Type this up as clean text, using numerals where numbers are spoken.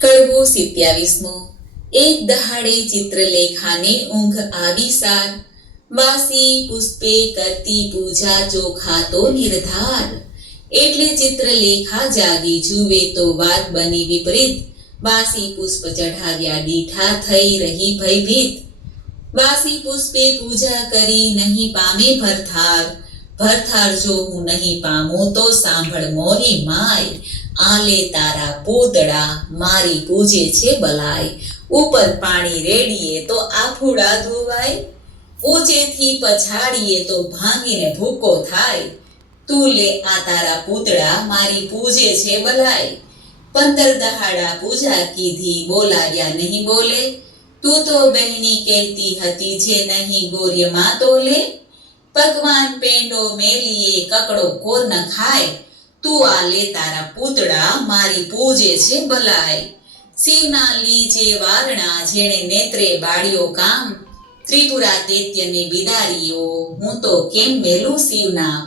કડવો 27મો. એક દહાડે ચિત્રલેખાને ઊંઘ આવી સાર, વાસી પુષ્પે કરતી પૂજા ચોખાતો નિર્ધાર. એટલે ચિત્રલેખા જાગી જુએ તો વાત બની વિપરીત, વાસી પુષ્પ ચઢાવ્યા દીઠા થઈ રહી ભયભીત. વાસી પુષ્પે પૂજા કરી નહીં પામે ભરથાર, ભરથાર જો હું નહીં પામું તો સાંભળ મોરી માય, આલે તારા પૂતળા મારી પૂજે છે બલાય. ઉપર પાણી રેડીએ તો આફુડા ધોવાય, ઊંચેથી પછાડીએ તો ભાંગીને ભૂકો થાય. તું લે આ તારા પૂતળા મારી પૂજે છે બલાય. 15 દહાડા પૂજા કીધી બોલાવ્યા નહીં બોલે, તું તો બહેની કહેતી હતી જે નહીં ગોર્યમાં તોલે. પકવાન પેંડો મેલીએ કકડો કોર ન ખાય, તું આ લે તારા પૂતળા મારી પૂજે છે બલાય. શિવના લીજે વારણા જેણે નેત્રે બાળ્યો કામ, ત્રિપુરા દૈત્યને બિદારીઓ હું તો કેમ મેલું શિવનામ.